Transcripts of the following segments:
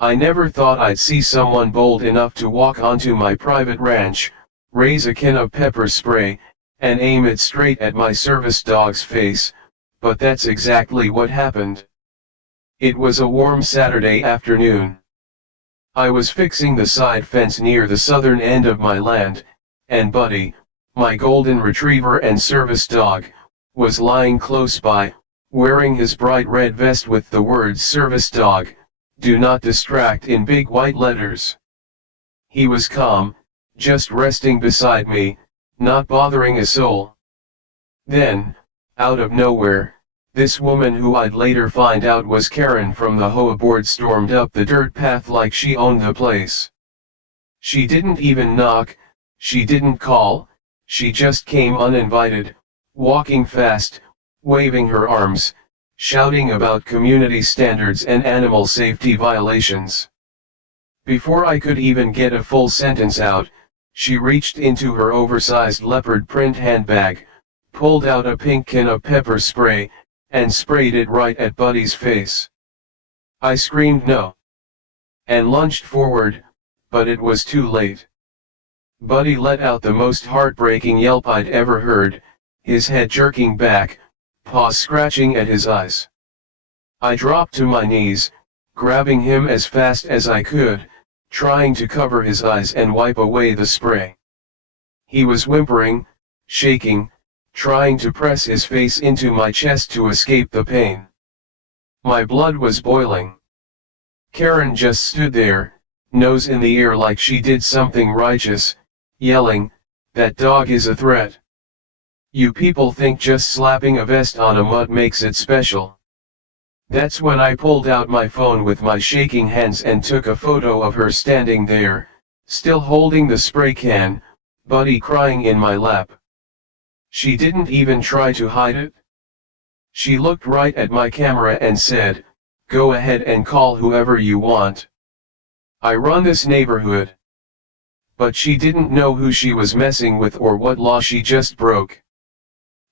I never thought I'd see someone bold enough to walk onto my private ranch, raise a can of pepper spray, and aim it straight at my service dog's face, but that's exactly what happened. It was a warm Saturday afternoon. I was fixing the side fence near the southern end of my land, and Buddy, my golden retriever and service dog, was lying close by, wearing his bright red vest with the words "Service Dog, Do Not Distract" in big white letters. He was calm, just resting beside me, not bothering a soul. Then, out of nowhere, this woman, who I'd later find out was Karen from the Hoa board, stormed up the dirt path like she owned the place. She didn't even knock, she didn't call, she just came uninvited, walking fast, waving her arms, shouting about community standards and animal safety violations. Before I could even get a full sentence out, she reached into her oversized leopard print handbag, pulled out a pink can of pepper spray, and sprayed it right at Buddy's face. I screamed no, and lunged forward, but it was too late. Buddy let out the most heartbreaking yelp I'd ever heard, his head jerking back, paws scratching at his eyes. I dropped to my knees, grabbing him as fast as I could, trying to cover his eyes and wipe away the spray. He was whimpering, shaking, trying to press his face into my chest to escape the pain. My blood was boiling. Karen just stood there, nose in the air like she did something righteous, yelling, "That dog is a threat. You people think just slapping a vest on a mutt makes it special." That's when I pulled out my phone with my shaking hands and took a photo of her standing there, still holding the spray can, Buddy crying in my lap. She didn't even try to hide it. She looked right at my camera and said, "Go ahead and call whoever you want. I run this neighborhood." But she didn't know who she was messing with or what law she just broke.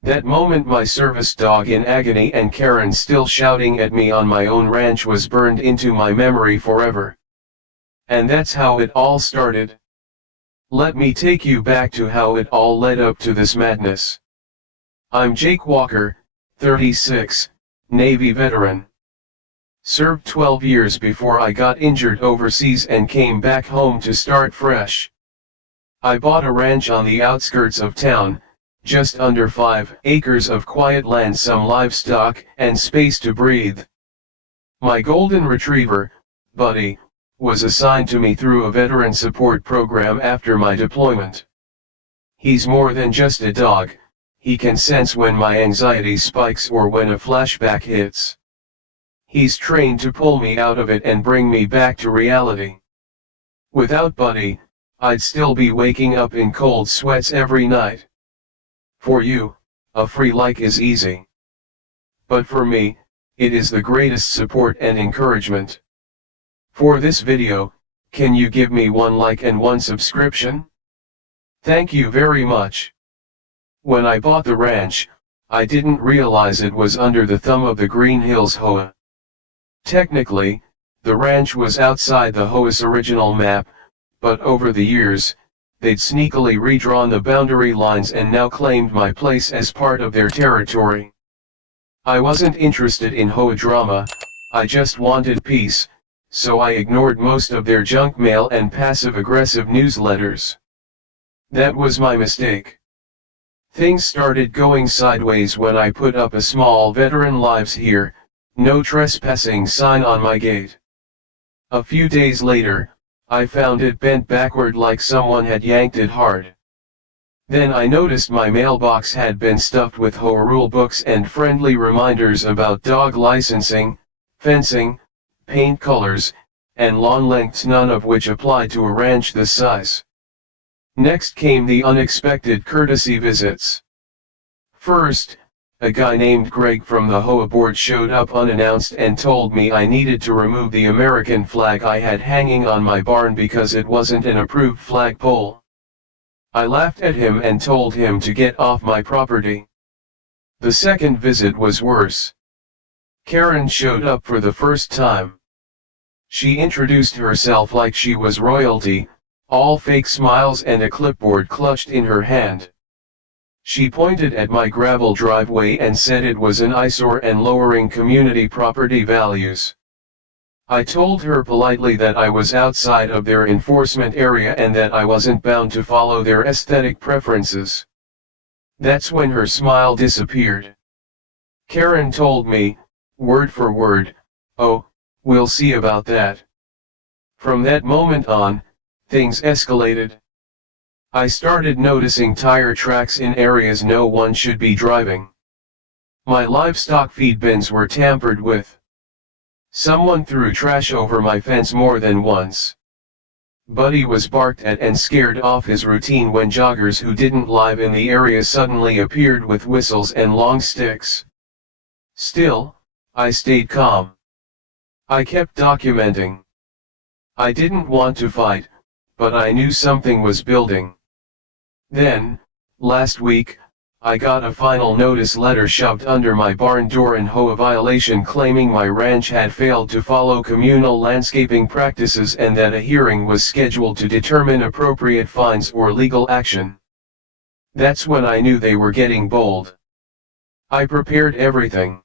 That moment, my service dog in agony and Karen still shouting at me on my own ranch was burned into my memory forever. And that's how it all started. Let me take you back to how it all led up to this madness. I'm Jake Walker, 36, Navy veteran. Served 12 years before I got injured overseas and came back home to start fresh. I bought a ranch on the outskirts of town, just under 5 acres of quiet land, some livestock, and space to breathe. My golden retriever, Buddy, was assigned to me through a veteran support program after my deployment. He's more than just a dog, he can sense when my anxiety spikes or when a flashback hits. He's trained to pull me out of it and bring me back to reality. Without Buddy, I'd still be waking up in cold sweats every night. For you, a free like is easy. But for me, it is the greatest support and encouragement. For this video, can you give me 1 like and 1 subscription? Thank you very much. When I bought the ranch, I didn't realize it was under the thumb of the Green Hills Hoa. Technically, the ranch was outside the Hoa's original map, but over the years, they'd sneakily redrawn the boundary lines and now claimed my place as part of their territory. I wasn't interested in Hoa drama, I just wanted peace, so I ignored most of their junk mail and passive-aggressive newsletters. That was my mistake. Things started going sideways when I put up a small "Veteran Lives Here, No Trespassing" sign on my gate. A few days later, I found it bent backward like someone had yanked it hard. Then I noticed my mailbox had been stuffed with Hoa rule books and friendly reminders about dog licensing, fencing, paint colors, and lawn lengths, none of which applied to a ranch this size. Next came the unexpected courtesy visits. First, a guy named Greg from the Hoa board showed up unannounced and told me I needed to remove the American flag I had hanging on my barn because it wasn't an approved flagpole. I laughed at him and told him to get off my property. The second visit was worse. Karen showed up for the first time. She introduced herself like she was royalty, all fake smiles and a clipboard clutched in her hand. She pointed at my gravel driveway and said it was an eyesore and lowering community property values. I told her politely that I was outside of their enforcement area and that I wasn't bound to follow their aesthetic preferences. That's when her smile disappeared. Karen told me, word for word, "Oh, we'll see about that." From that moment on, things escalated. I started noticing tire tracks in areas no one should be driving. My livestock feed bins were tampered with. Someone threw trash over my fence more than once. Buddy was barked at and scared off his routine when joggers who didn't live in the area suddenly appeared with whistles and long sticks. Still, I stayed calm. I kept documenting. I didn't want to fight, but I knew something was building. Then, last week, I got a final notice letter shoved under my barn door and HOA violation claiming my ranch had failed to follow communal landscaping practices and that a hearing was scheduled to determine appropriate fines or legal action. That's when I knew they were getting bold. I prepared everything.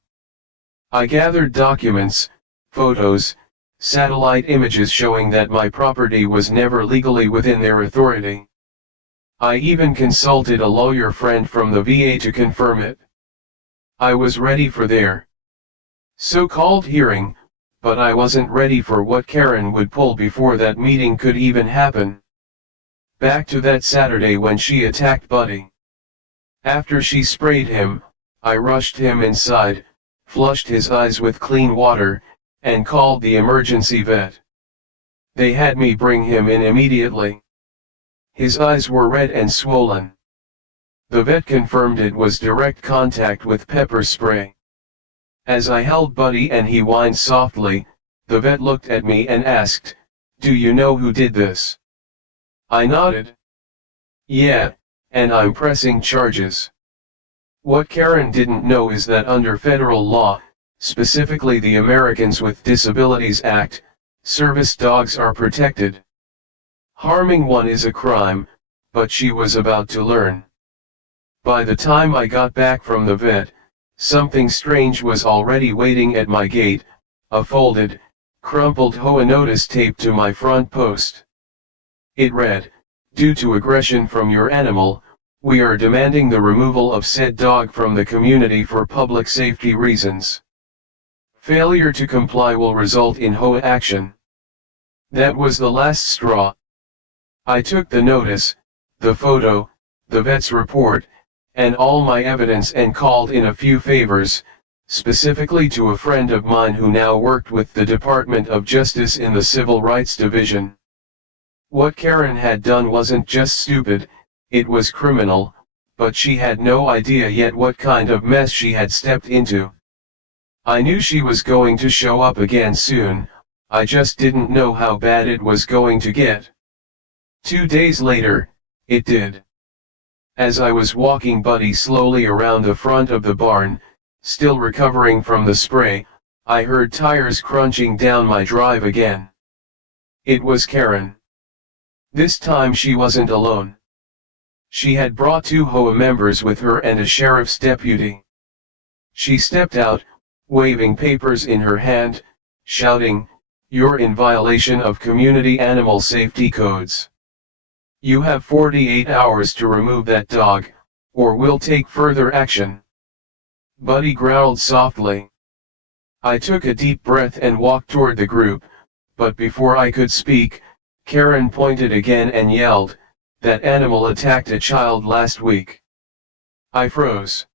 I gathered documents, photos, satellite images showing that my property was never legally within their authority. I even consulted a lawyer friend from the VA to confirm it. I was ready for their so-called hearing, but I wasn't ready for what Karen would pull before that meeting could even happen. Back to that Saturday when she attacked Buddy. After she sprayed him, I rushed him inside, flushed his eyes with clean water, and called the emergency vet. They had me bring him in immediately. His eyes were red and swollen. The vet confirmed it was direct contact with pepper spray. As I held Buddy and he whined softly, the vet looked at me and asked, "Do you know who did this?" I nodded. "Yeah, and I'm pressing charges." What Karen didn't know is that under federal law, specifically the Americans with Disabilities Act, service dogs are protected. Harming one is a crime, but she was about to learn. By the time I got back from the vet, something strange was already waiting at my gate, a folded, crumpled HOA notice taped to my front post. It read, "Due to aggression from your animal, we are demanding the removal of said dog from the community for public safety reasons. Failure to comply will result in HOA action." That was the last straw. I took the notice, the photo, the vet's report, and all my evidence and called in a few favors, specifically to a friend of mine who now worked with the Department of Justice in the Civil Rights Division. What Karen had done wasn't just stupid, it was criminal, but she had no idea yet what kind of mess she had stepped into. I knew she was going to show up again soon, I just didn't know how bad it was going to get. 2 days later, it did. As I was walking Buddy slowly around the front of the barn, still recovering from the spray, I heard tires crunching down my drive again. It was Karen. This time she wasn't alone. She had brought 2 HOA members with her and a sheriff's deputy. She stepped out, waving papers in her hand, shouting, "You're in violation of community animal safety codes. You have 48 hours to remove that dog, or we'll take further action." Buddy growled softly. I took a deep breath and walked toward the group, but before I could speak, Karen pointed again and yelled, "That animal attacked a child last week." I froze.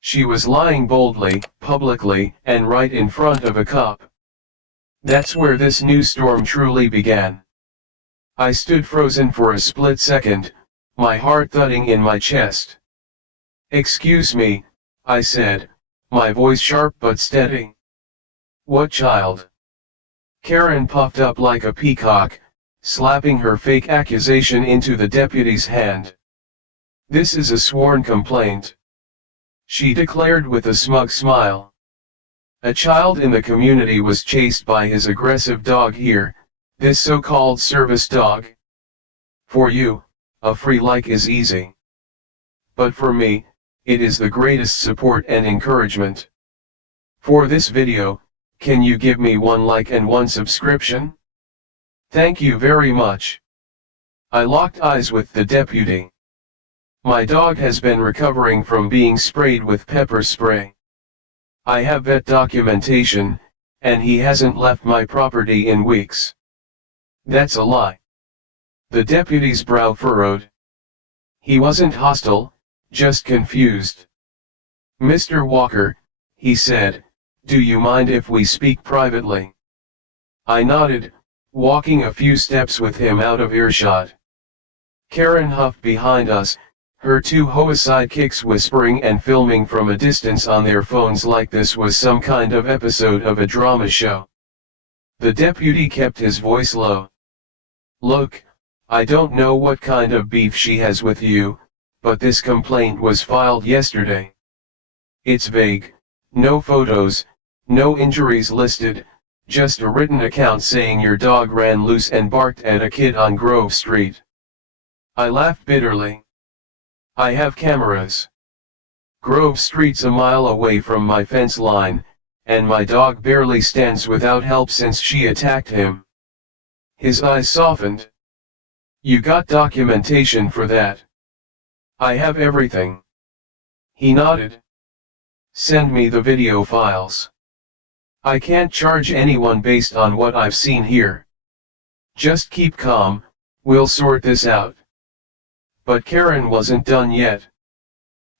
She was lying boldly, publicly, and right in front of a cop. That's where this new storm truly began. I stood frozen for a split second, my heart thudding in my chest. "Excuse me," I said, my voice sharp but steady. "What child?" Karen puffed up like a peacock, slapping her fake accusation into the deputy's hand. "This is a sworn complaint," she declared with a smug smile. A child in the community was chased by his aggressive dog here, this so-called service dog. For you, a free like is easy. But for me, it is the greatest support and encouragement. For this video, can you give me 1 like and 1 subscription? Thank you very much. I locked eyes with the deputy. My dog has been recovering from being sprayed with pepper spray. I have vet documentation, and he hasn't left my property in weeks. That's a lie. The deputy's brow furrowed. He wasn't hostile, just confused. Mr. Walker, he said, do you mind if we speak privately? I nodded, walking a few steps with him out of earshot. Karen huffed behind us, her 2 Hoa sidekicks whispering and filming from a distance on their phones like this was some kind of episode of a drama show. The deputy kept his voice low. Look, I don't know what kind of beef she has with you, but this complaint was filed yesterday. It's vague, no photos, no injuries listed, just a written account saying your dog ran loose and barked at a kid on Grove Street. I laughed bitterly. I have cameras. Grove Street's a mile away from my fence line, and my dog barely stands without help since she attacked him. His eyes softened. You got documentation for that? I have everything. He nodded. Send me the video files. I can't charge anyone based on what I've seen here. Just keep calm, we'll sort this out. But Karen wasn't done yet.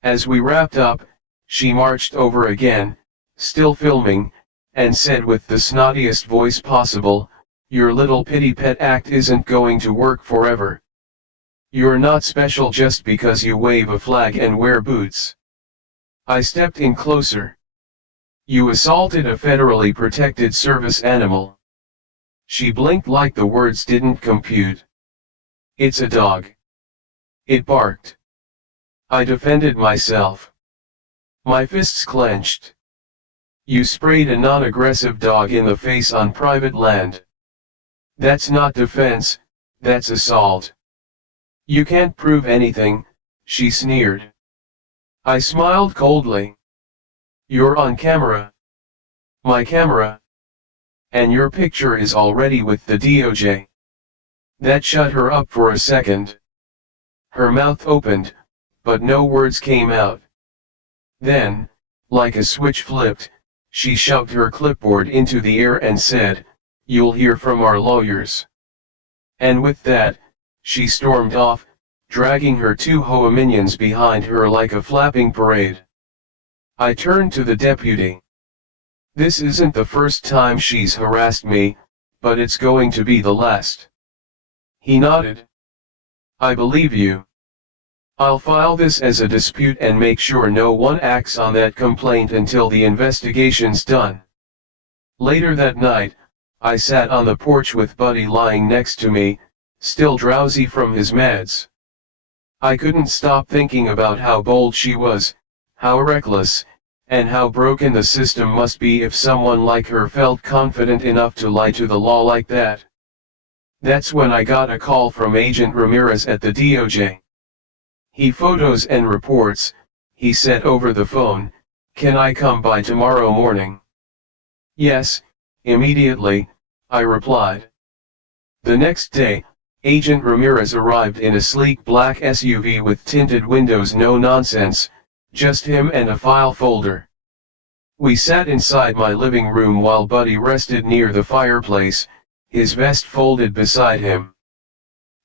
As we wrapped up, she marched over again, still filming, and said with the snottiest voice possible, your little pity pet act isn't going to work forever. You're not special just because you wave a flag and wear boots. I stepped in closer. You assaulted a federally protected service animal. She blinked like the words didn't compute. It's a dog. It barked. I defended myself. My fists clenched. You sprayed a non-aggressive dog in the face on private land. That's not defense, that's assault. You can't prove anything, she sneered. I smiled coldly. You're on camera. My camera. And your picture is already with the DOJ. That shut her up for a second. Her mouth opened, but no words came out. Then, like a switch flipped, she shoved her clipboard into the air and said, you'll hear from our lawyers. And with that, she stormed off, dragging her 2 Hoa minions behind her like a flapping parade. I turned to the deputy. This isn't the first time she's harassed me, but it's going to be the last. He nodded. I believe you. I'll file this as a dispute and make sure no one acts on that complaint until the investigation's done. Later that night, I sat on the porch with Buddy lying next to me, still drowsy from his meds. I couldn't stop thinking about how bold she was, how reckless, and how broken the system must be if someone like her felt confident enough to lie to the law like that. That's when I got a call from Agent Ramirez at the DOJ. He photos and reports, he said over the phone, can I come by tomorrow morning? Yes, immediately, I replied. The next day, Agent Ramirez arrived in a sleek black SUV with tinted windows, no nonsense, just him and a file folder. We sat inside my living room while Buddy rested near the fireplace, his vest folded beside him.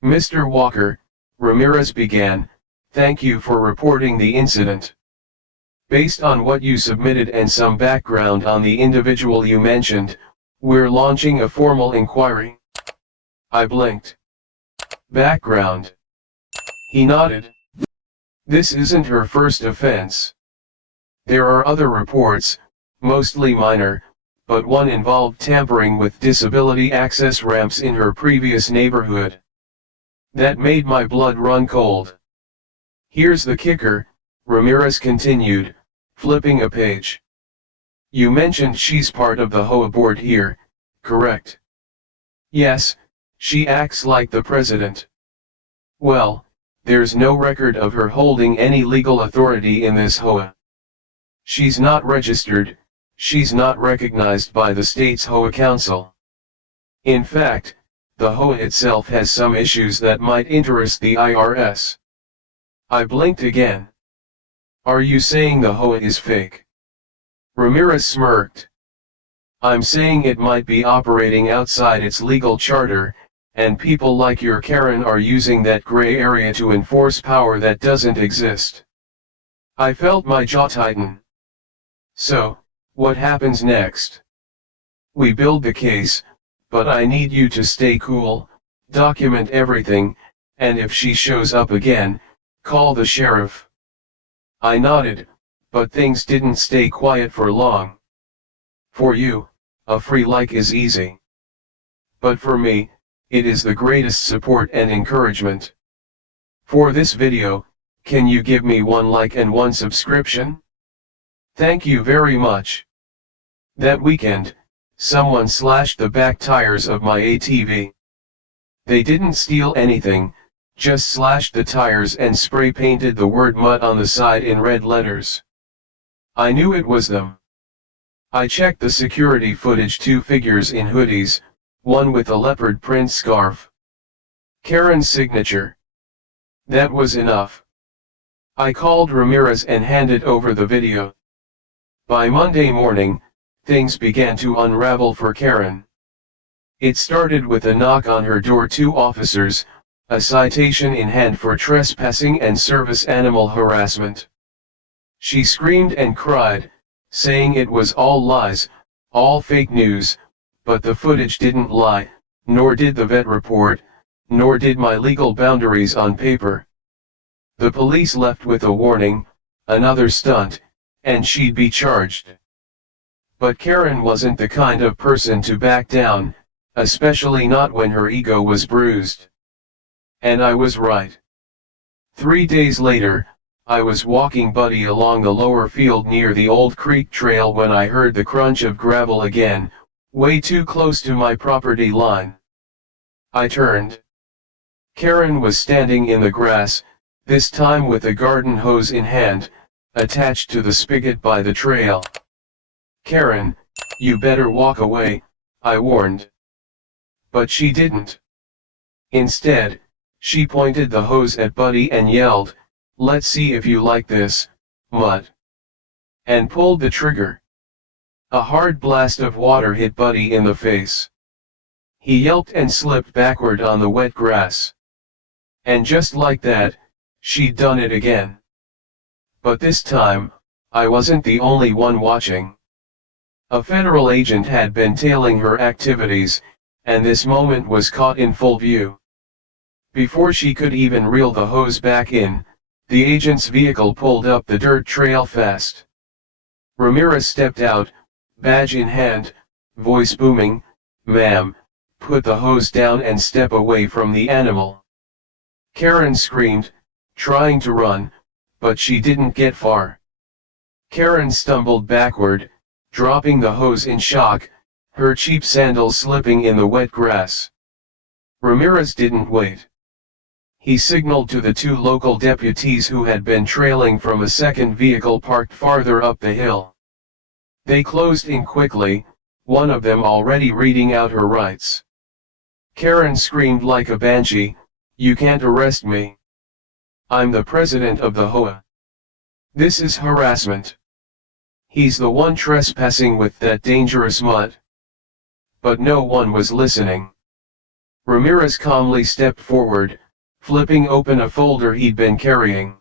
Mr. Walker, Ramirez began, thank you for reporting the incident. Based on what you submitted and some background on the individual you mentioned, we're launching a formal inquiry. I blinked. Background. He nodded. This isn't her first offense. There are other reports, mostly minor, but one involved tampering with disability access ramps in her previous neighborhood. That made my blood run cold. Here's the kicker, Ramirez continued, flipping a page. You mentioned she's part of the Hoa board here, correct? Yes, she acts like the president. Well, there's no record of her holding any legal authority in this Hoa. She's not registered, she's not recognized by the state's Hoa Council. In fact, the Hoa itself has some issues that might interest the IRS. I blinked again. Are you saying the Hoa is fake? Ramirez smirked. I'm saying it might be operating outside its legal charter, and people like your Karen are using that gray area to enforce power that doesn't exist. I felt my jaw tighten. So, what happens next? We build the case, but I need you to stay cool, document everything, and if she shows up again, call the sheriff. I nodded, but things didn't stay quiet for long. For you, a free like is easy. But for me, it is the greatest support and encouragement. For this video, can you give me 1 like and 1 subscription? Thank you very much. That weekend, someone slashed the back tires of my ATV. They didn't steal anything, just slashed the tires and spray painted the word "mud" on the side in red letters. I knew it was them. I checked the security footage. 2 figures in hoodies, one with a leopard print scarf. Karen's signature. That was enough. I called Ramirez and handed over the video. By Monday morning, things began to unravel for Karen. It started with a knock on her door. 2 officers, a citation in hand for trespassing and service animal harassment. She screamed and cried, saying it was all lies, all fake news, but the footage didn't lie, nor did the vet report, nor did my legal boundaries on paper. The police left with a warning, another stunt, and she'd be charged. But Karen wasn't the kind of person to back down, especially not when her ego was bruised. And I was right. 3 days later, I was walking Buddy along the lower field near the old creek trail when I heard the crunch of gravel again, way too close to my property line. I turned. Karen was standing in the grass, this time with a garden hose in hand, attached to the spigot by the trail. Karen, you better walk away, I warned. But she didn't. Instead, she pointed the hose at Buddy and yelled, "Let's see if you like this, mud," and pulled the trigger. A hard blast of water hit Buddy in the face. He yelped and slipped backward on the wet grass. And just like that, she'd done it again. But this time, I wasn't the only one watching. A federal agent had been tailing her activities, and this moment was caught in full view. Before she could even reel the hose back in, the agent's vehicle pulled up the dirt trail fast. Ramirez stepped out, badge in hand, voice booming, "Ma'am, put the hose down and step away from the animal." Karen screamed, trying to run, but she didn't get far. Karen stumbled backward, dropping the hose in shock, her cheap sandals slipping in the wet grass. Ramirez didn't wait. He signaled to the 2 local deputies who had been trailing from a second vehicle parked farther up the hill. They closed in quickly, one of them already reading out her rights. Karen screamed like a banshee, "You can't arrest me. I'm the president of the Hoa. This is harassment. He's the one trespassing with that dangerous mud." But no one was listening. Ramirez calmly stepped forward, flipping open a folder he'd been carrying.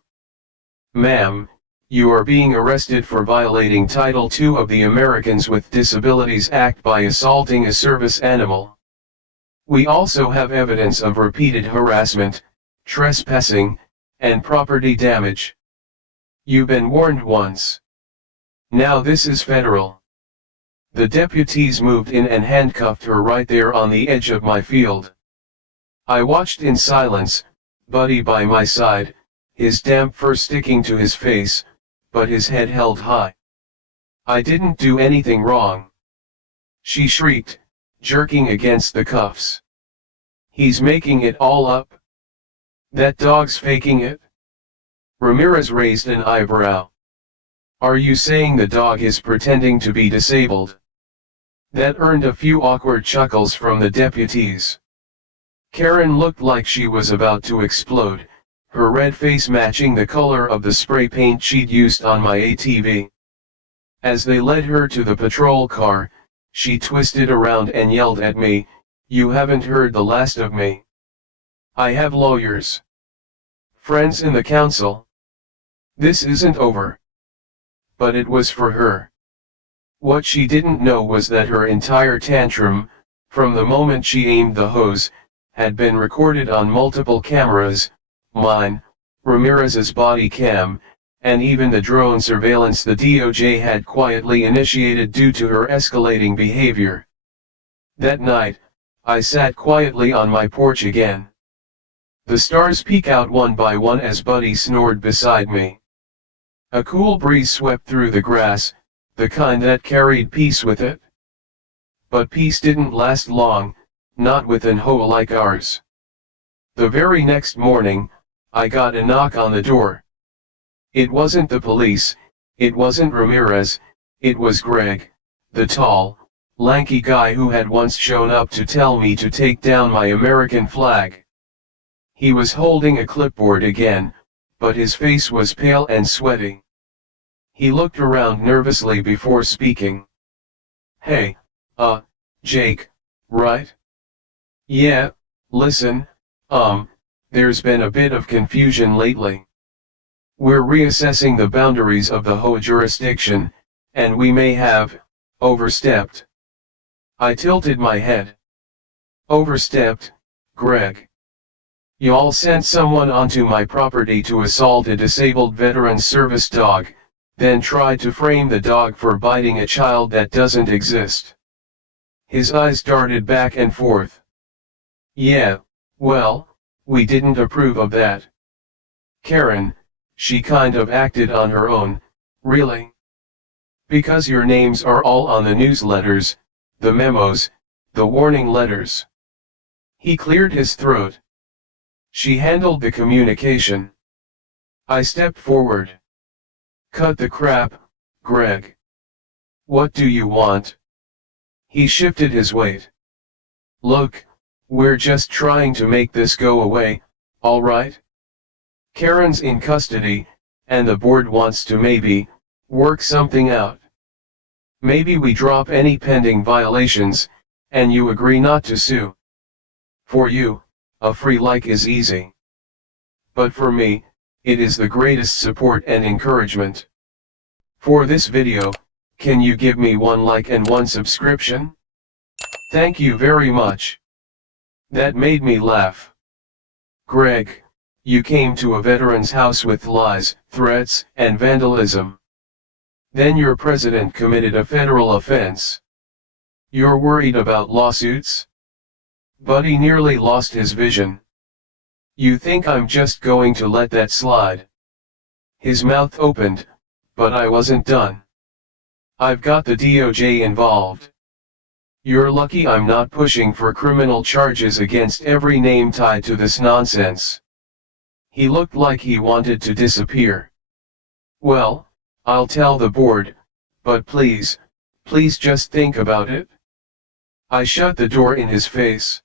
"Ma'am, you are being arrested for violating Title II of the Americans with Disabilities Act by assaulting a service animal. We also have evidence of repeated harassment, trespassing, and property damage. You've been warned once. Now this is federal." The deputies moved in and handcuffed her right there on the edge of my field. I watched in silence, Buddy by my side, his damp fur sticking to his face, but his head held high. I didn't do anything wrong, she shrieked, jerking against the cuffs. He's making it all up. That dog's faking it? Ramirez raised an eyebrow. Are you saying the dog is pretending to be disabled? That earned a few awkward chuckles from the deputies. Karen looked like she was about to explode, her red face matching the color of the spray paint she'd used on my ATV. As they led her to the patrol car, she twisted around and yelled at me, "You haven't heard the last of me. I have lawyers. Friends in the council. This isn't over." But it was for her. What she didn't know was that her entire tantrum, from the moment she aimed the hose, had been recorded on multiple cameras, mine, Ramirez's body cam, and even the drone surveillance the DOJ had quietly initiated due to her escalating behavior. That night, I sat quietly on my porch again. The stars peek out one by one as Buddy snored beside me. A cool breeze swept through the grass, the kind that carried peace with it. But peace didn't last long, not with an hoe like ours. The very next morning, I got a knock on the door. It wasn't the police, it wasn't Ramirez, it was Greg, the tall, lanky guy who had once shown up to tell me to take down my American flag. He was holding a clipboard again, but his face was pale and sweaty. He looked around nervously before speaking. "Hey, Jake, right? Yeah, listen, there's been a bit of confusion lately. We're reassessing the boundaries of the Hoa jurisdiction, and we may have overstepped." I tilted my head. "Overstepped, Greg? Y'all sent someone onto my property to assault a disabled veteran service dog, then tried to frame the dog for biting a child that doesn't exist." His eyes darted back and forth. "Yeah, well, we didn't approve of that. Karen, she kind of acted on her own, really. Because your names are all on the newsletters, the memos, the warning letters." He cleared his throat. "She handled the communication." I stepped forward. "Cut the crap, Greg. What do you want?" He shifted his weight. "Look, we're just trying to make this go away, all right? Karen's in custody, and the board wants to maybe work something out. Maybe we drop any pending violations, and you agree not to sue. For you, a free like is easy. But for me, it is the greatest support and encouragement. For this video, can you give me 1 like and 1 subscription? Thank you very much. That made me laugh. Greg, you came to a veteran's house with lies, threats, and vandalism. Then your president committed a federal offense. You're worried about lawsuits? Buddy nearly lost his vision. You think I'm just going to let that slide? His mouth opened, but I wasn't done. I've got the DOJ involved. You're lucky I'm not pushing for criminal charges against every name tied to this nonsense. He looked like he wanted to disappear. Well, I'll tell the board, but please just think about it. I shut the door in his face.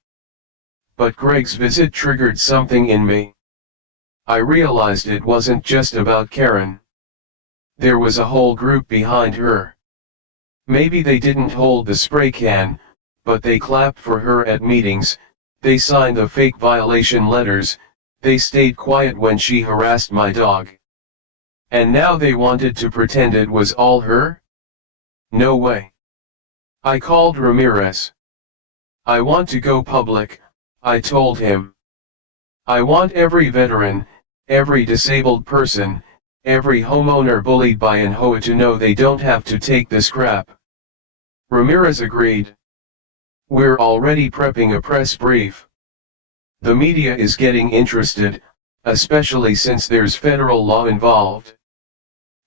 But Greg's visit triggered something in me. I realized it wasn't just about Karen. There was a whole group behind her. Maybe they didn't hold the spray can, but they clapped for her at meetings, they signed the fake violation letters, they stayed quiet when she harassed my dog. And now they wanted to pretend it was all her? No way. I called Ramirez. I want to go public, I told him. I want every veteran, every disabled person, every homeowner bullied by an Hoa to know they don't have to take this crap. Ramirez agreed. We're already prepping a press brief. The media is getting interested, especially since there's federal law involved.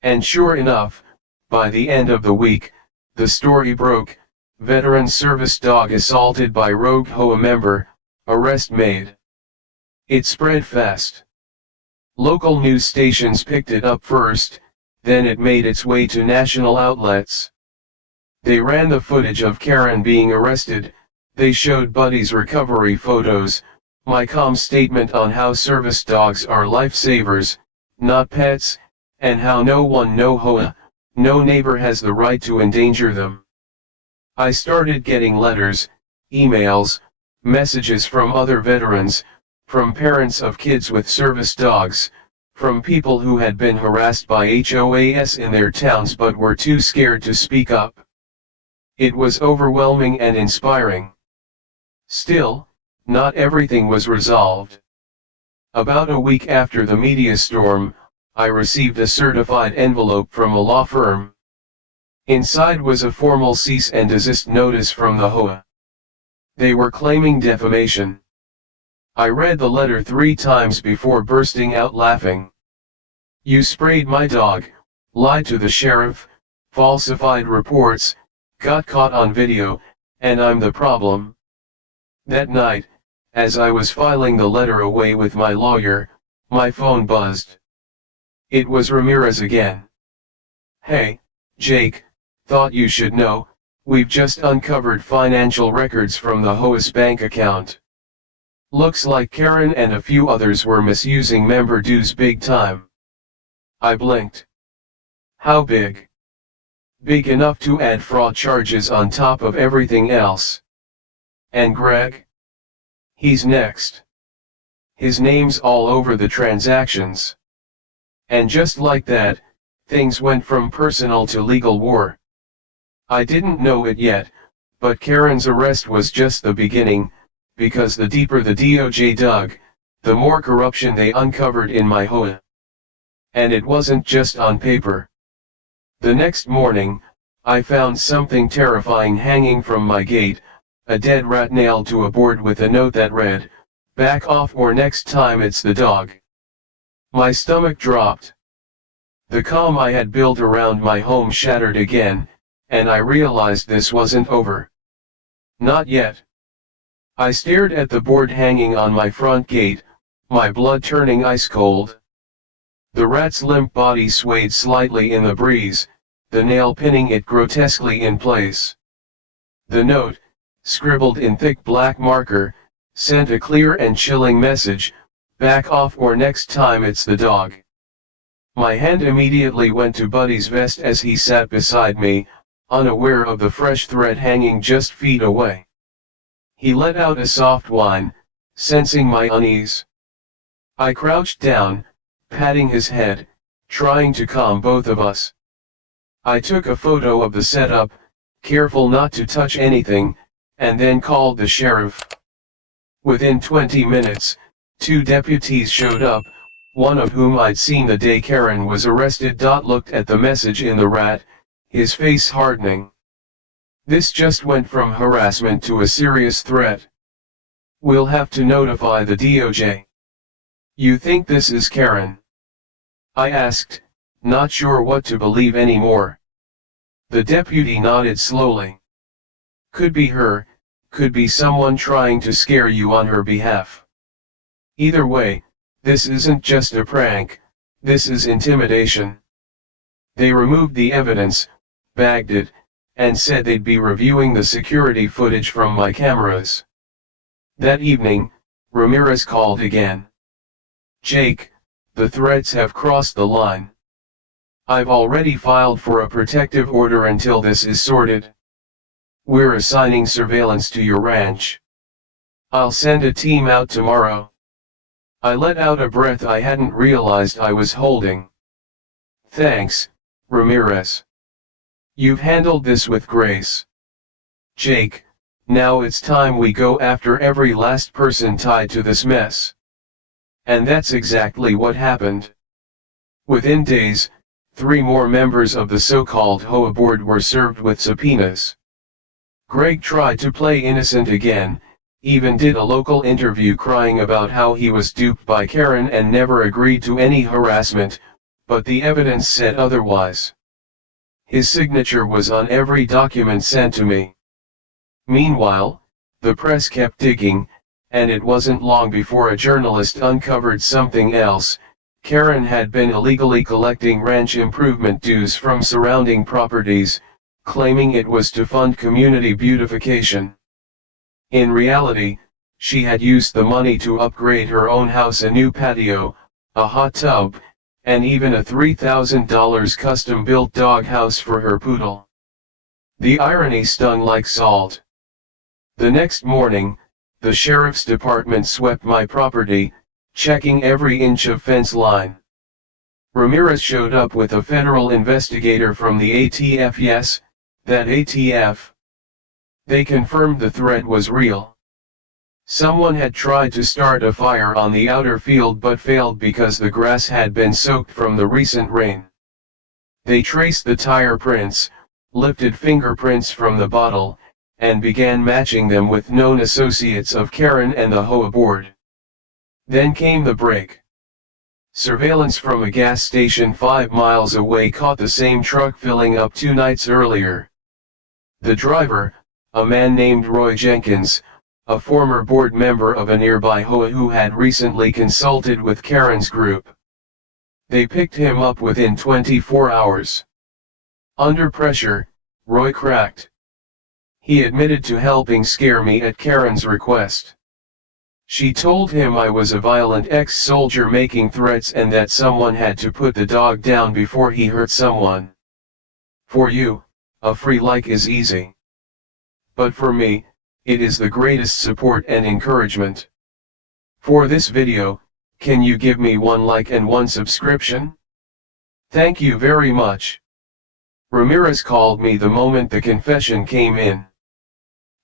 And sure enough, By the end of the week, the story broke: veteran service dog assaulted by rogue HOA member, arrest made. It spread fast. Local news stations picked it up first, then it made its way to national outlets. They ran the footage of Karen being arrested, they showed Buddy's recovery photos, my calm statement on how service dogs are lifesavers, not pets, and how no HOA, no neighbor has the right to endanger them. I started getting letters, emails, messages from other veterans, from parents of kids with service dogs, from people who had been harassed by HOAs in their towns but were too scared to speak up. It was overwhelming and inspiring. Still, not everything was resolved. About a week after the media storm, I received a certified envelope from a law firm. Inside was a formal cease and desist notice from the HOA. They were claiming defamation. I read the letter 3 times before bursting out laughing. You sprayed my dog, lied to the sheriff, falsified reports, got caught on video, and I'm the problem. That night, as I was filing the letter away with my lawyer, my phone buzzed. It was Ramirez again. Hey, Jake, thought you should know, we've just uncovered financial records from the HOA's bank account. Looks like Karen and a few others were misusing member dues big time. I blinked. How big? Big enough to add fraud charges on top of everything else. And Greg? He's next. His name's all over the transactions. And just like that, things went from personal to legal war. I didn't know it yet, but Karen's arrest was just the beginning, because the deeper the DOJ dug, the more corruption they uncovered in my HOA. And it wasn't just on paper. The next morning, I found something terrifying hanging from my gate, a dead rat nailed to a board with a note that read, "Back off or next time it's the dog." My stomach dropped. The calm I had built around my home shattered again, and I realized this wasn't over. Not yet. I stared at the board hanging on my front gate, my blood turning ice cold. The rat's limp body swayed slightly in the breeze, the nail pinning it grotesquely in place. The note, scribbled in thick black marker, sent a clear and chilling message: back off or next time it's the dog. My hand immediately went to Buddy's vest as he sat beside me, unaware of the fresh thread hanging just feet away. He let out a soft whine, sensing my unease. I crouched down, patting his head, trying to calm both of us. I took a photo of the setup, careful not to touch anything, and then called the sheriff. Within 20 minutes, 2 deputies showed up, one of whom I'd seen the day Karen was arrested. Looked at the message in the rat, his face hardening. This just went from harassment to a serious threat. We'll have to notify the DOJ. You think this is Karen? I asked, not sure what to believe anymore. The deputy nodded slowly. Could be her, could be someone trying to scare you on her behalf. Either way, this isn't just a prank, this is intimidation. They removed the evidence, bagged it, and said they'd be reviewing the security footage from my cameras. That evening, Ramirez called again. Jake, the threats have crossed the line. I've already filed for a protective order until this is sorted. We're assigning surveillance to your ranch. I'll send a team out tomorrow. I let out a breath I hadn't realized I was holding. Thanks, Ramirez. You've handled this with grace. Jake, now it's time we go after every last person tied to this mess. And that's exactly what happened. Within days, 3 more members of the so-called HOA board were served with subpoenas. Greg tried to play innocent again, even did a local interview crying about how he was duped by Karen and never agreed to any harassment, but the evidence said otherwise. His signature was on every document sent to me. Meanwhile, the press kept digging, and it wasn't long before a journalist uncovered something else. Karen had been illegally collecting ranch improvement dues from surrounding properties, claiming it was to fund community beautification. In reality, she had used the money to upgrade her own house, a new patio, a hot tub, and even a $3,000 custom-built doghouse for her poodle. The irony stung like salt. The next morning, the sheriff's department swept my property, checking every inch of fence line. Ramirez showed up with a federal investigator from the ATF. Yes, that ATF. They confirmed the threat was real. Someone had tried to start a fire on the outer field but failed because the grass had been soaked from the recent rain. They traced the tire prints, lifted fingerprints from the bottle, and began matching them with known associates of Karen and the Hoa board. Then came the break. Surveillance from a gas station 5 miles away caught the same truck filling up 2 nights earlier. The driver, a man named Roy Jenkins, a former board member of a nearby Hoa who had recently consulted with Karen's group. They picked him up within 24 hours. Under pressure, Roy cracked. He admitted to helping scare me at Karen's request. She told him I was a violent ex-soldier making threats and that someone had to put the dog down before he hurt someone. For you, a free like is easy. But for me, it is the greatest support and encouragement. For this video, can you give me 1 like and 1 subscription? Thank you very much. Ramirez called me the moment the confession came in.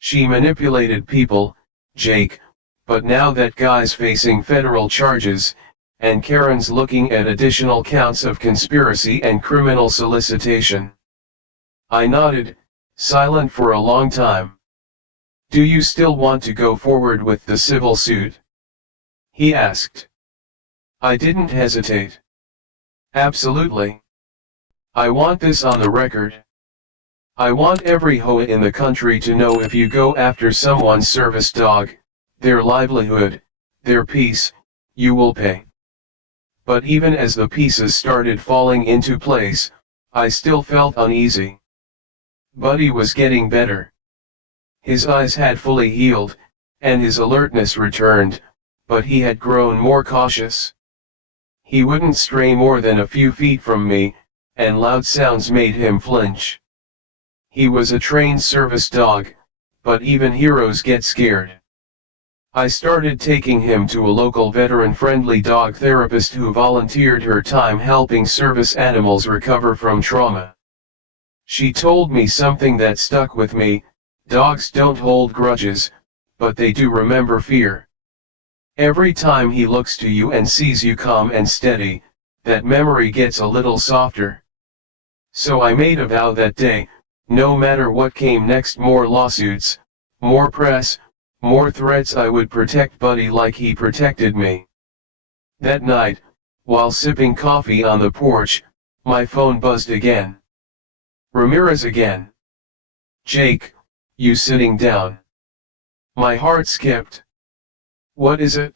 She manipulated people, Jake, but now that guy's facing federal charges, and Karen's looking at additional counts of conspiracy and criminal solicitation. I nodded, silent for a long time. Do you still want to go forward with the civil suit? He asked. I didn't hesitate. Absolutely. I want this on the record. I want every Hoa in the country to know if you go after someone's service dog, their livelihood, their peace, you will pay. But even as the pieces started falling into place, I still felt uneasy. Buddy was getting better. His eyes had fully healed, and his alertness returned, but he had grown more cautious. He wouldn't stray more than a few feet from me, and loud sounds made him flinch. He was a trained service dog, but even heroes get scared. I started taking him to a local veteran-friendly dog therapist who volunteered her time helping service animals recover from trauma. She told me something that stuck with me: dogs don't hold grudges, but they do remember fear. Every time he looks to you and sees you calm and steady, that memory gets a little softer. So I made a vow that day, no matter what came next, more lawsuits, more press, more threats, I would protect Buddy like he protected me. That night, while sipping coffee on the porch, my phone buzzed again. Ramirez again. Jake, you sitting down? My heart skipped. What is it?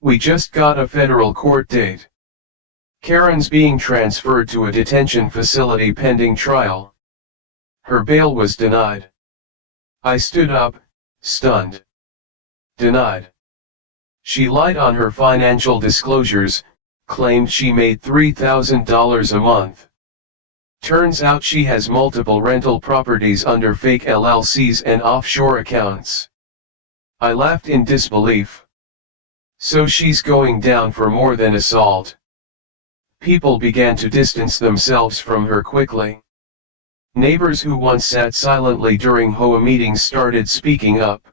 We just got a federal court date. Karen's being transferred to a detention facility pending trial. Her bail was denied. I stood up, stunned. Denied. She lied on her financial disclosures, claimed she made $3,000 a month. Turns out she has multiple rental properties under fake LLCs and offshore accounts. I laughed in disbelief. So she's going down for more than assault. People began to distance themselves from her quickly. Neighbors who once sat silently during Hoa meetings started speaking up.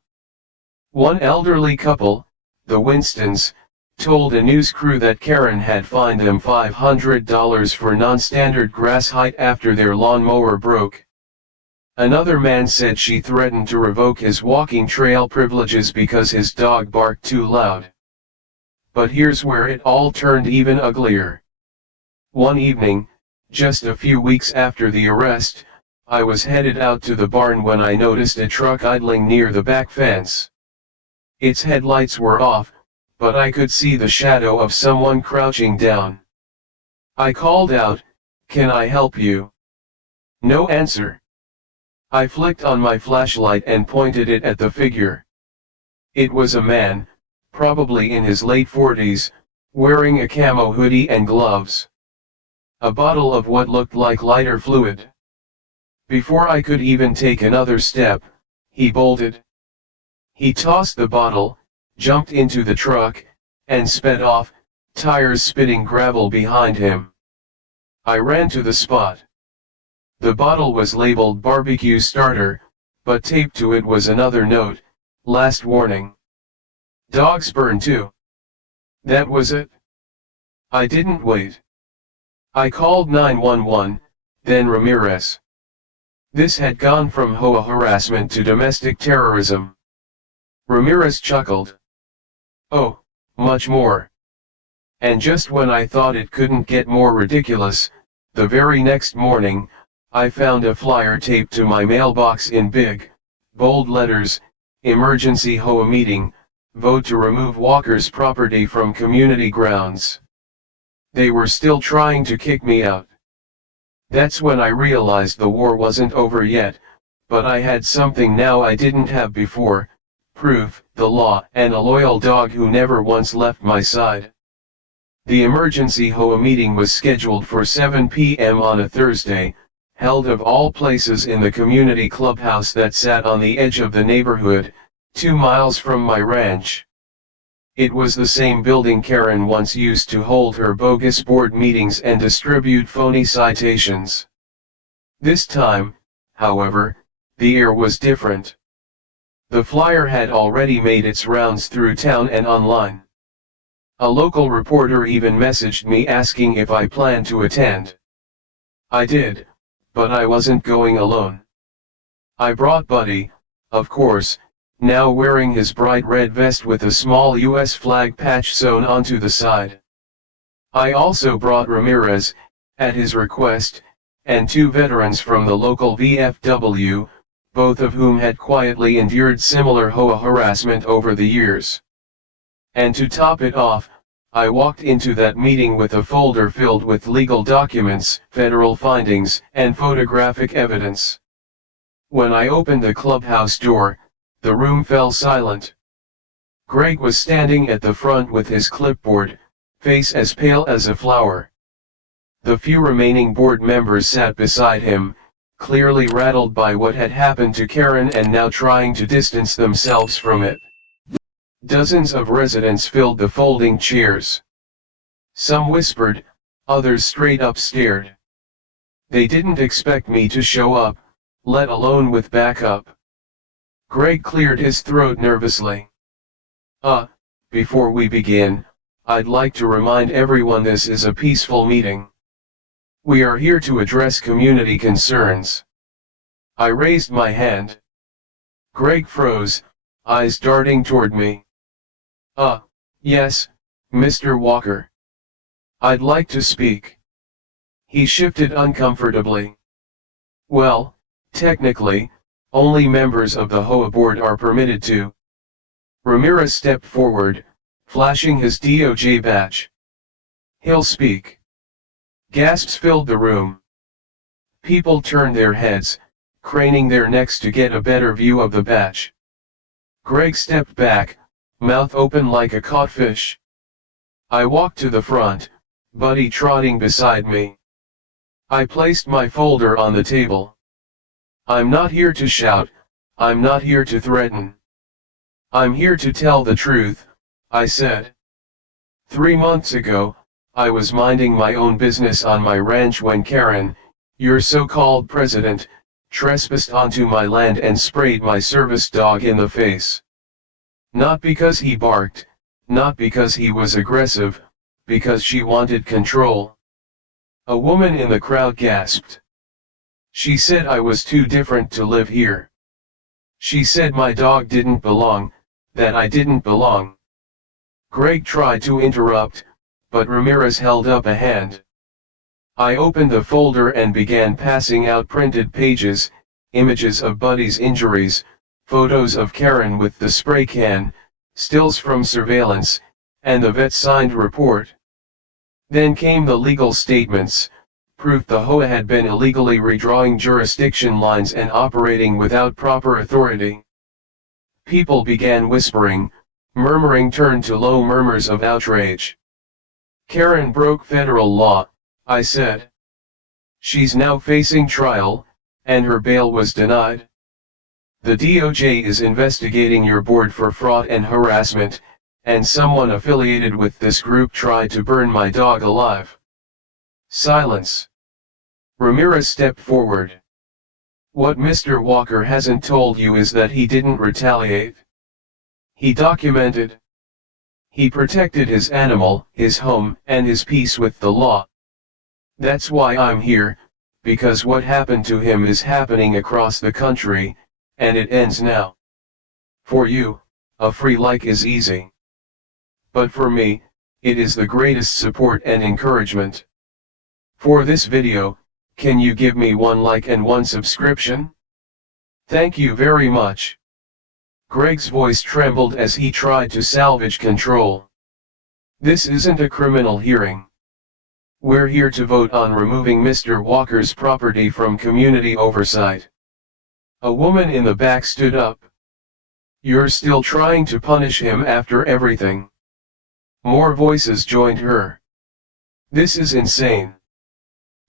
One elderly couple, the Winstons, told a news crew that Karen had fined them $500 for non-standard grass height after their lawnmower broke. Another man said she threatened to revoke his walking trail privileges because his dog barked too loud. But here's where it all turned even uglier. One evening, Just a few weeks after the arrest, I was headed out to the barn when I noticed a truck idling near the back fence. Its headlights were off, but I could see the shadow of someone crouching down. I called out, "Can I help you?" No answer. I flicked on my flashlight and pointed it at the figure. It was a man, probably in his late 40s, wearing a camo hoodie and gloves. A bottle of what looked like lighter fluid. Before I could even take another step, he bolted. He tossed the bottle, jumped into the truck, and sped off, tires spitting gravel behind him. I ran to the spot. The bottle was labeled barbecue starter, but taped to it was another note, "Last warning. Dogs burn too." That was it. I didn't wait. I called 911, then Ramirez. This had gone from HOA harassment to domestic terrorism. Ramirez chuckled. "Oh, much more." And just when I thought it couldn't get more ridiculous, the very next morning, I found a flyer taped to my mailbox in big, bold letters, "Emergency HOA meeting, vote to remove Walker's property from community grounds." They were still trying to kick me out. That's when I realized the war wasn't over yet, but I had something now I didn't have before: proof, the law, and a loyal dog who never once left my side. The emergency HOA meeting was scheduled for 7 p.m. on a Thursday, held of all places in the community clubhouse that sat on the edge of the neighborhood, 2 miles from my ranch. It was the same building Karen once used to hold her bogus board meetings and distribute phony citations. This time, however, the air was different. The flyer had already made its rounds through town and online. A local reporter even messaged me asking if I planned to attend. I did, but I wasn't going alone. I brought Buddy, of course, now wearing his bright red vest with a small US flag patch sewn onto the side. I also brought Ramirez, at his request, and 2 veterans from the local VFW, both of whom had quietly endured similar HOA harassment over the years. And to top it off, I walked into that meeting with a folder filled with legal documents, federal findings, and photographic evidence. When I opened the clubhouse door, the room fell silent. Greg was standing at the front with his clipboard, face as pale as a flower. The few remaining board members sat beside him, clearly rattled by what had happened to Karen and now trying to distance themselves from it. Dozens of residents filled the folding chairs. Some whispered, others straight up stared. They didn't expect me to show up, let alone with backup. Greg cleared his throat nervously. Before we begin, I'd like to remind everyone this is a peaceful meeting. We are here to address community concerns." I raised my hand. Greg froze, eyes darting toward me. Yes, Mr. Walker. I'd like to speak." He shifted uncomfortably. "Well, technically, only members of the HOA board are permitted to." Ramirez stepped forward, flashing his DOJ badge. "He'll speak." Gasps filled the room. People turned their heads, craning their necks to get a better view of the badge. Greg stepped back, mouth open like a caught fish. I walked to the front, Buddy trotting beside me. I placed my folder on the table. "I'm not here to shout, I'm not here to threaten. I'm here to tell the truth," I said. 3 months ago, I was minding my own business on my ranch when Karen, your so-called president, trespassed onto my land and sprayed my service dog in the face. Not because he barked, not because he was aggressive, because she wanted control. A woman in the crowd gasped. She said I was too different to live here. She said my dog didn't belong, that I didn't belong. Greg tried to interrupt, but Ramirez held up a hand. I opened the folder and began passing out printed pages, images of Buddy's injuries, photos of Karen with the spray can, stills from surveillance, and the vet-signed report. Then came the legal statements, proof the HOA had been illegally redrawing jurisdiction lines and operating without proper authority. People began whispering, murmuring turned to low murmurs of outrage. Karen broke federal law, I said. She's now facing trial, and her bail was denied. The DOJ is investigating your board for fraud and harassment, and someone affiliated with this group tried to burn my dog alive. Silence. Ramirez stepped forward. What Mr. Walker hasn't told you is that he didn't retaliate. He documented. He protected his animal, his home, and his peace with the law. That's why I'm here, because what happened to him is happening across the country, and it ends now. For you, a free like is easy. But for me, it is the greatest support and encouragement. For this video, can you give me 1 like and 1 subscription? Thank you very much. Greg's voice trembled as he tried to salvage control. This isn't a criminal hearing. We're here to vote on removing Mr. Walker's property from community oversight. A woman in the back stood up. You're still trying to punish him after everything. More voices joined her. This is insane.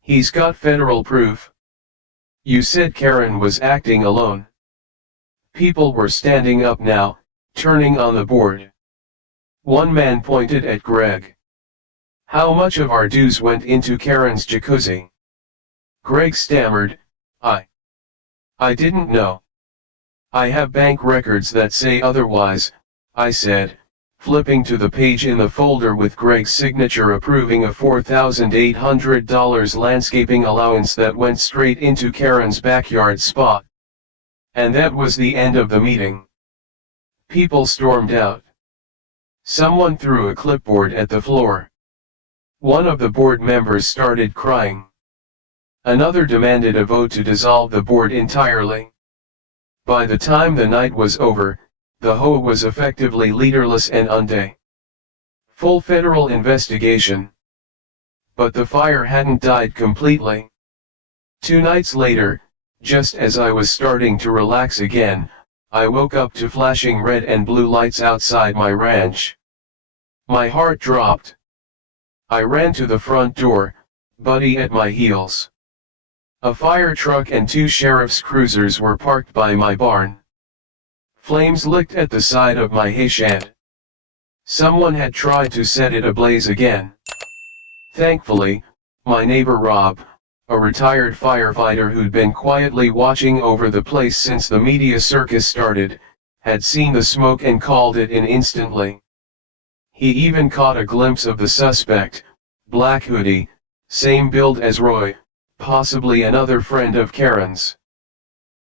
He's got federal proof. You said Karen was acting alone. People were standing up now, turning on the board. One man pointed at Greg. How much of our dues went into Karen's jacuzzi? Greg stammered, I didn't know. I have bank records that say otherwise, I said, flipping to the page in the folder with Greg's signature approving a $4,800 landscaping allowance that went straight into Karen's backyard spot. And that was the end of the meeting. People stormed out. Someone threw a clipboard at the floor. One of the board members started crying. Another demanded a vote to dissolve the board entirely. By the time the night was over, the HOA was effectively leaderless and under full federal investigation. But the fire hadn't died completely. 2 nights later, just as I was starting to relax again, I woke up to flashing red and blue lights outside my ranch. My heart dropped. I ran to the front door, Buddy at my heels. A fire truck and 2 sheriff's cruisers were parked by my barn. Flames licked at the side of my hay shed. Someone had tried to set it ablaze again. Thankfully, my neighbor Rob, a retired firefighter who'd been quietly watching over the place since the media circus started, had seen the smoke and called it in instantly. He even caught a glimpse of the suspect, black hoodie, same build as Roy, possibly another friend of Karen's.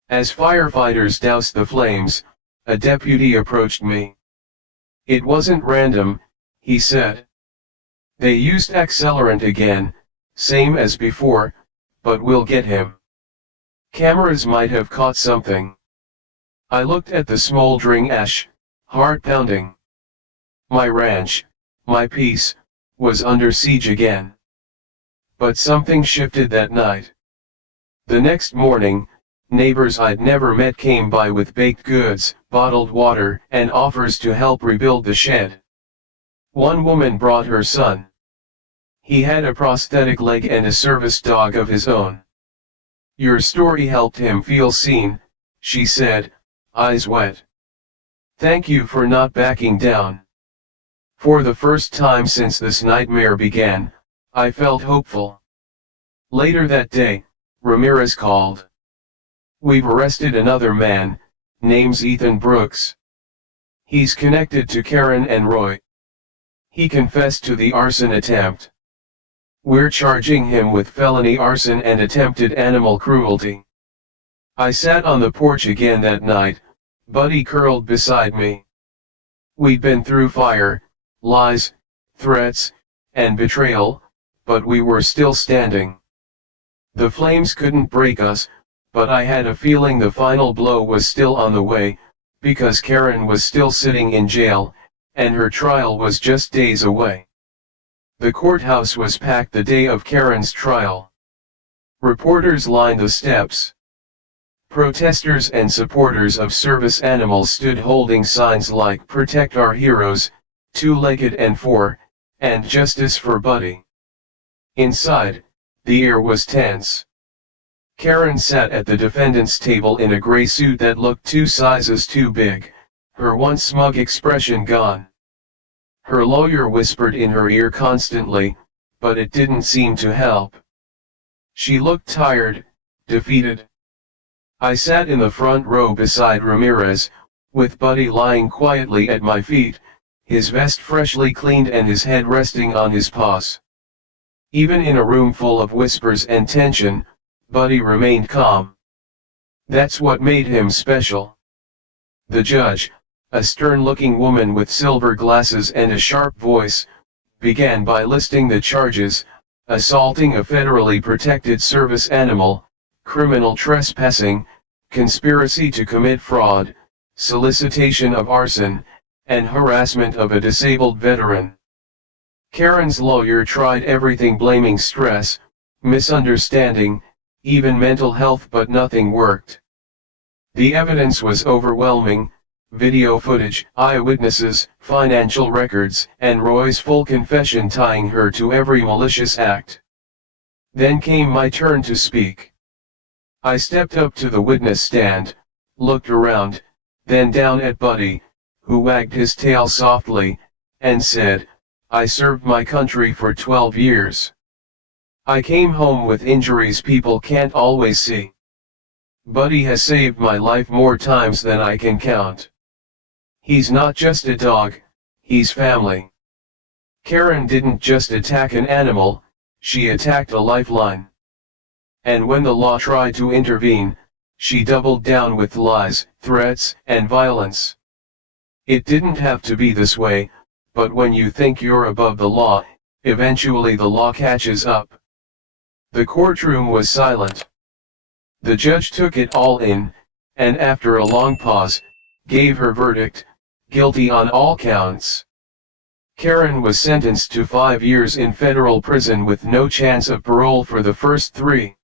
As firefighters doused the flames, a deputy approached me. It wasn't random, he said. They used accelerant again, same as before, but we'll get him. Cameras might have caught something. I looked at the smoldering ash, heart pounding. My ranch, my peace, was under siege again. But something shifted that night. The next morning, neighbors I'd never met came by with baked goods, bottled water, and offers to help rebuild the shed. One woman brought her son. He had a prosthetic leg and a service dog of his own. Your story helped him feel seen, she said, eyes wet. Thank you for not backing down. For the first time since this nightmare began, I felt hopeful. Later that day, Ramirez called. We've arrested another man, name's Ethan Brooks. He's connected to Karen and Roy. He confessed to the arson attempt. We're charging him with felony arson and attempted animal cruelty. I sat on the porch again that night, Buddy curled beside me. We'd been through fire, lies, threats, and betrayal, but we were still standing. The flames couldn't break us, but I had a feeling the final blow was still on the way, because Karen was still sitting in jail, and her trial was just days away. The courthouse was packed the day of Karen's trial. Reporters lined the steps. Protesters and supporters of service animals stood holding signs like "Protect Our Heroes," "Two-Legged and Four," and "Justice for Buddy." Inside, the air was tense. Karen sat at the defendant's table in a gray suit that looked 2 sizes too big, her once smug expression gone. Her lawyer whispered in her ear constantly, but it didn't seem to help. She looked tired, defeated. I sat in the front row beside Ramirez, with Buddy lying quietly at my feet, his vest freshly cleaned and his head resting on his paws. Even in a room full of whispers and tension, Buddy remained calm. That's what made him special. The judge, a stern-looking woman with silver glasses and a sharp voice, began by listing the charges: assaulting a federally protected service animal, criminal trespassing, conspiracy to commit fraud, solicitation of arson, and harassment of a disabled veteran. Karen's lawyer tried everything, blaming stress, misunderstanding, even mental health, but nothing worked. The evidence was overwhelming: video footage, eyewitnesses, financial records, and Roy's full confession tying her to every malicious act. Then came my turn to speak. I stepped up to the witness stand, looked around, then down at Buddy, who wagged his tail softly, and said, "I served my country for 12 years. I came home with injuries people can't always see. Buddy has saved my life more times than I can count. He's not just a dog, he's family." Karen didn't just attack an animal, she attacked a lifeline. And when the law tried to intervene, she doubled down with lies, threats, and violence. It didn't have to be this way, but when you think you're above the law, eventually the law catches up. The courtroom was silent. The judge took it all in, and after a long pause, gave her verdict: guilty on all counts. Karen was sentenced to 5 years in federal prison with no chance of parole for the first 3.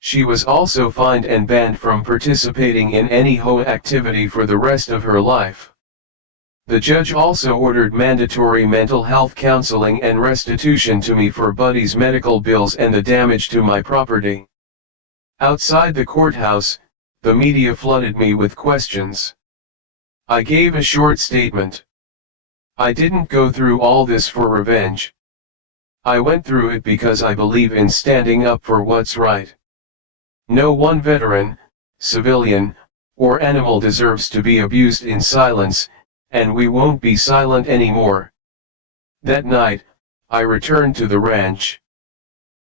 She was also fined and banned from participating in any HOA activity for the rest of her life. The judge also ordered mandatory mental health counseling and restitution to me for Buddy's medical bills and the damage to my property. Outside the courthouse, the media flooded me with questions. I gave a short statement. I didn't go through all this for revenge. I went through it because I believe in standing up for what's right. No one veteran, civilian, or animal deserves to be abused in silence, and we won't be silent anymore. That night, I returned to the ranch.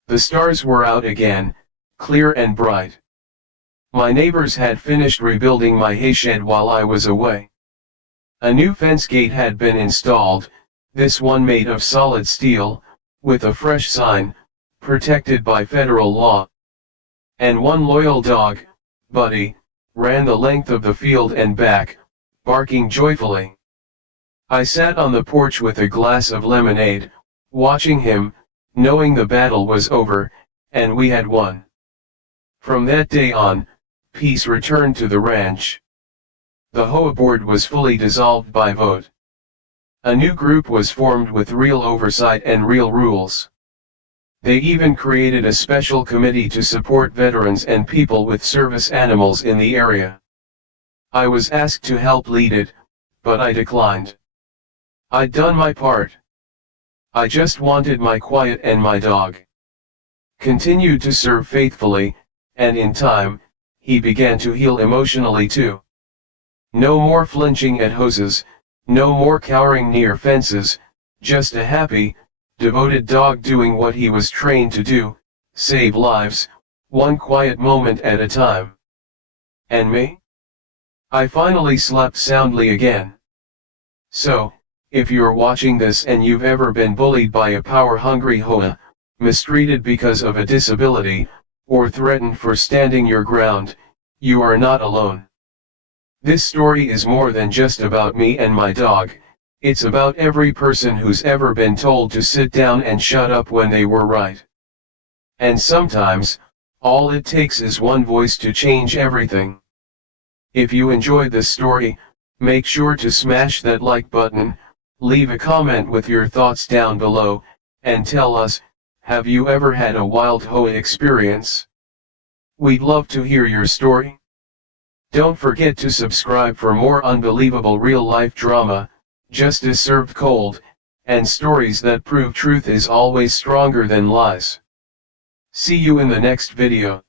The stars were out again, clear and bright. My neighbors had finished rebuilding my hayshed while I was away. A new fence gate had been installed, this one made of solid steel, with a fresh sign, "Protected by federal law." And one loyal dog, Buddy, ran the length of the field and back, barking joyfully. I sat on the porch with a glass of lemonade, watching him, knowing the battle was over, and we had won. From that day on, peace returned to the ranch. The HOA board was fully dissolved by vote. A new group was formed with real oversight and real rules. They even created a special committee to support veterans and people with service animals in the area. I was asked to help lead it, but I declined. I'd done my part. I just wanted my quiet and my dog. Continued to serve faithfully, and in time, he began to heal emotionally too. No more flinching at hoses, no more cowering near fences, just a happy, devoted dog doing what he was trained to do: save lives, one quiet moment at a time. And me? I finally slept soundly again. So, if you're watching this and you've ever been bullied by a power-hungry HOA, mistreated because of a disability, or threatened for standing your ground, you are not alone. This story is more than just about me and my dog, it's about every person who's ever been told to sit down and shut up when they were right. And sometimes, all it takes is one voice to change everything. If you enjoyed this story, make sure to smash that like button, leave a comment with your thoughts down below, and tell us, have you ever had a wild hoe experience? We'd love to hear your story. Don't forget to subscribe for more unbelievable real-life drama, justice served cold, and stories that prove truth is always stronger than lies. See you in the next video.